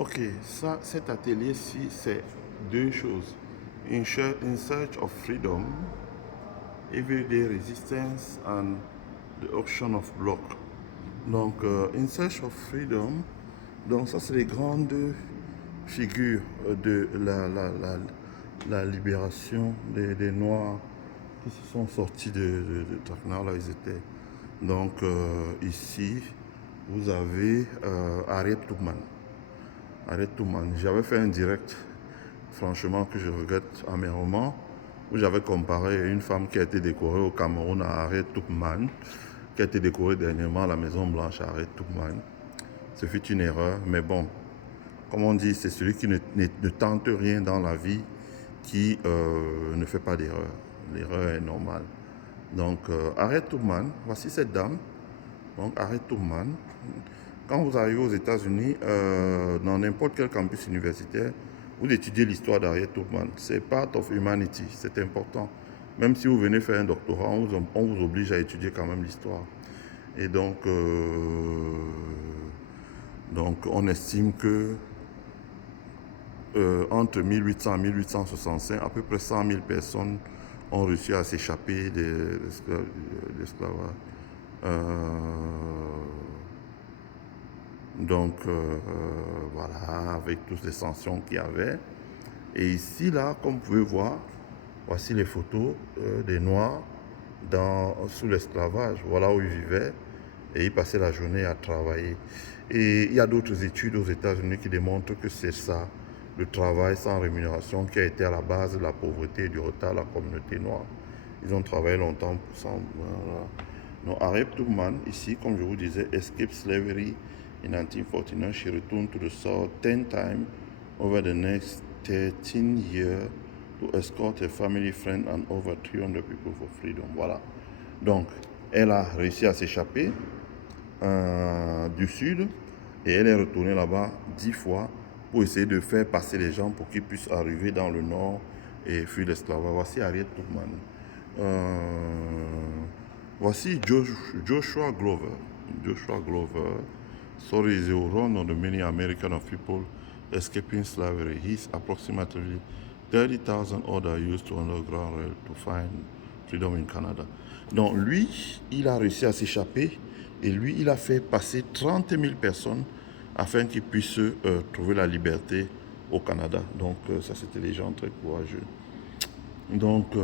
Ok, ça, cet atelier-ci, c'est deux choses. In search of freedom, everyday resistance and the auction of block. Donc, In search of freedom, donc ça, c'est les grandes figures de la libération des Noirs qui se sont sortis de Tacna, là ils étaient. Donc, ici, vous avez Harriet Tubman. Arrête tout, man. J'avais fait un direct, franchement, que je regrette amèrement, où j'avais comparé une femme qui a été décorée au Cameroun à Harriet Tubman, qui a été décorée dernièrement à la Maison Blanche à Harriet Tubman. Ce fut une erreur, mais bon, comme on dit, c'est celui qui ne tente rien dans la vie qui ne fait pas d'erreur. L'erreur est normale. Donc, Harriet Tubman, voici cette dame. Donc, Harriet Tubman. Quand vous arrivez aux États-Unis, dans n'importe quel campus universitaire, vous étudiez l'histoire d'Harriet Tubman. C'est part of humanity, c'est important. Même si vous venez faire un doctorat, on vous oblige à étudier quand même l'histoire. Et donc on estime que entre 1800 et 1865, à peu près 100 000 personnes ont réussi à s'échapper de l'esclavage. Voilà, avec toutes les sanctions qu'il y avait. Et ici, là, comme vous pouvez voir, voici les photos des Noirs sous l'esclavage. Voilà où ils vivaient et ils passaient la journée à travailler. Et il y a d'autres études aux États-Unis qui démontrent que c'est ça, le travail sans rémunération, qui a été à la base de la pauvreté et du retard de la communauté noire. Ils ont travaillé longtemps pour ça. Voilà. Donc, Harriet Tubman, ici, comme je vous disais, escaped slavery in 1949. She returned to the South 10 times over the next 13 years to escort her family, friends and over 300 people for freedom. Voilà. Donc, elle a réussi à s'échapper du sud et elle est retournée là-bas 10 fois pour essayer de faire passer les gens pour qu'ils puissent arriver dans le nord et fuir l'esclavage. Voici Harriet Tubman. Voici Joshua Glover. Joshua Glover. Sorry is a run on the many American people escaping slavery. He's approximately 30,000 others used to underground rail to find freedom in Canada. Donc lui, il a réussi à s'échapper et lui, il a fait passer 30 000 personnes afin qu'ils puissent trouver la liberté au Canada. Donc ça, c'était des gens très courageux. Donc,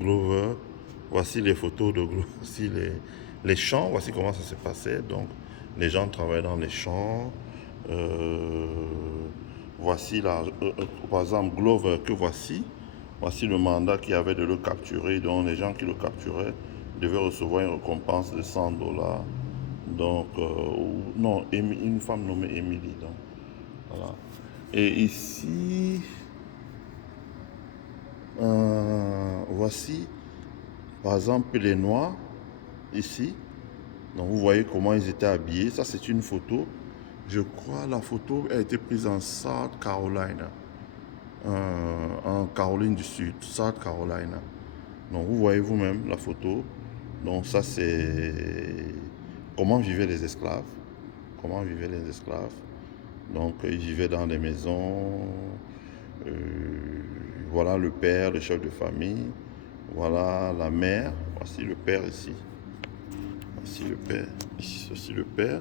Glover, voici les photos de Glover, voici les champs, voici comment ça s'est passé. Donc, les gens travaillent dans les champs. Voici par exemple Glover que voici. Voici le mandat qu'il y avait de le capturer. Donc, les gens qui le capturaient devaient recevoir une récompense de 100 dollars. Donc, non, une femme nommée Emily. Donc, voilà. Et ici, voici, par exemple, les Noirs, ici. Donc, vous voyez comment ils étaient habillés. Ça, c'est une photo. Je crois la photo a été prise en South Carolina, en Caroline du Sud, South Carolina. Donc, vous voyez vous-même la photo. Donc, ça, c'est comment vivaient les esclaves. Comment vivaient les esclaves. Donc, ils vivaient dans des maisons. Voilà le père, le chef de famille. Voilà la mère. Voici le père ici. Voici le père. Ici, ceci le père.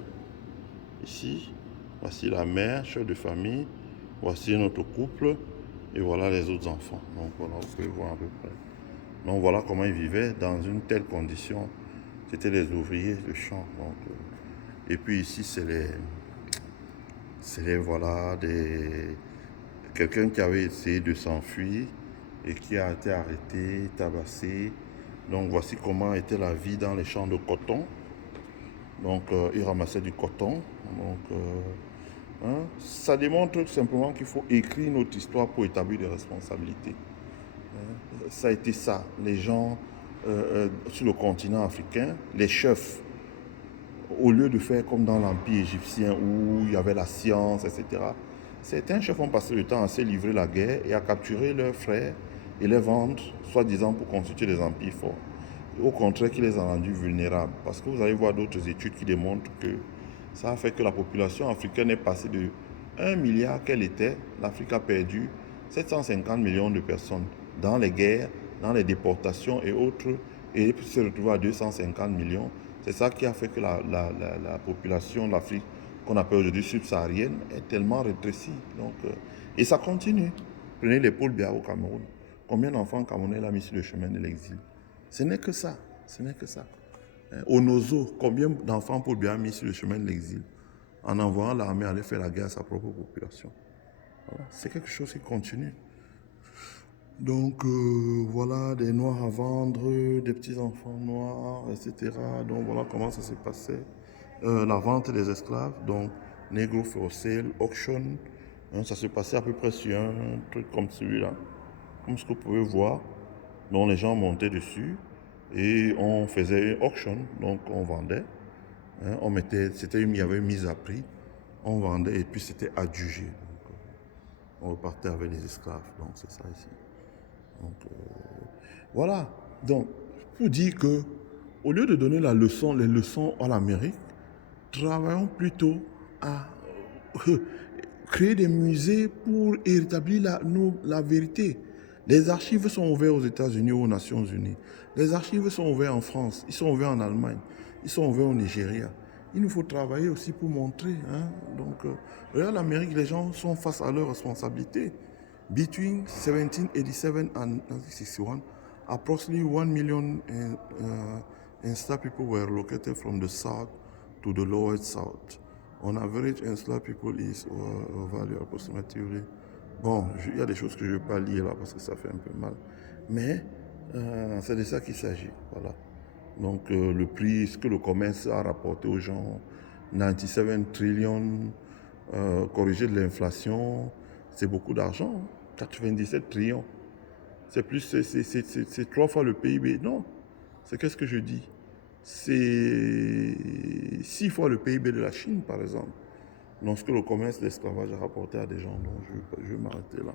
Ici. Voici la mère, chef de famille. Voici notre couple. Et voilà les autres enfants. Donc voilà, vous pouvez voir à peu près. Donc voilà comment ils vivaient dans une telle condition. C'était les ouvriers de champ. Donc, et puis ici, c'est voilà, quelqu'un qui avait essayé de s'enfuir et qui a été arrêté, tabassé. Donc voici comment était la vie dans les champs de coton. Donc ils ramassaient du coton. Donc ça démontre tout simplement qu'il faut écrire notre histoire pour établir des responsabilités. Ça a été ça. Les gens sur le continent africain, les chefs, au lieu de faire comme dans l'Empire égyptien où il y avait la science, etc., certains chefs ont passé le temps à se livrer la guerre et à capturer leurs frères et les vendre, soi-disant pour constituer des empires forts. au contraire qui les a rendus vulnérables. Parce que vous allez voir d'autres études qui démontrent que ça a fait que la population africaine est passée de 1 milliard qu'elle était, l'Afrique a perdu 750 millions de personnes dans les guerres, dans les déportations et autres, et se retrouver à 250 millions. C'est ça qui a fait que la population de l'Afrique, qu'on appelle aujourd'hui subsaharienne, est tellement rétrécie. Donc, et ça continue. Prenez les Paul Biya au Cameroun. Combien d'enfants camerounais a mis sur le chemin de l'exil? Ce n'est que ça. Ce n'est que ça. Au Nozo, combien d'enfants Paul Biya a mis sur le chemin de l'exil en envoyant l'armée aller faire la guerre à sa propre population? Voilà. C'est quelque chose qui continue. Donc voilà, des noirs à vendre, des petits enfants noirs, etc. Donc voilà comment ça s'est passé. La vente des esclaves, donc Negro for Sale, Auction, hein, ça s'est passé à peu près sur un truc comme celui-là, comme ce que vous pouvez voir. Donc les gens montaient dessus et on faisait une auction, donc on vendait. Hein, il y avait une mise à prix, on vendait et puis c'était adjugé. Donc, on repartait avec les esclaves, donc c'est ça ici. Donc, voilà. Donc, pour dire que, au lieu de donner les leçons à l'Amérique, travaillons plutôt à créer des musées pour établir la vérité. Les archives sont ouvertes aux États-Unis ou aux Nations Unies. Les archives sont ouvertes en France, ils sont ouverts en Allemagne, ils sont ouverts au Nigeria. Il nous faut travailler aussi pour montrer. Hein. Donc, regarde l'Amérique, les gens sont face à leurs responsabilités. Between 1787 and 1961, approximately 1 million enslaved people were located from the south to the lower south. On average, enslaved people is value approximately. Bon, il y a des choses que je ne vais pas lire là parce que ça fait un peu mal. Mais c'est de ça qu'il s'agit. Voilà. Donc le prix, ce que le commerce a rapporté aux gens, 97 trillions, corrigé de l'inflation, c'est beaucoup d'argent. 97 trillions. C'est 3 fois le PIB. Non, c'est qu'est-ce que je dis? C'est 6 fois le PIB de la Chine, par exemple. Donc, ce que le commerce d'esclavage a rapporté à des gens. Donc, je vais m'arrêter là.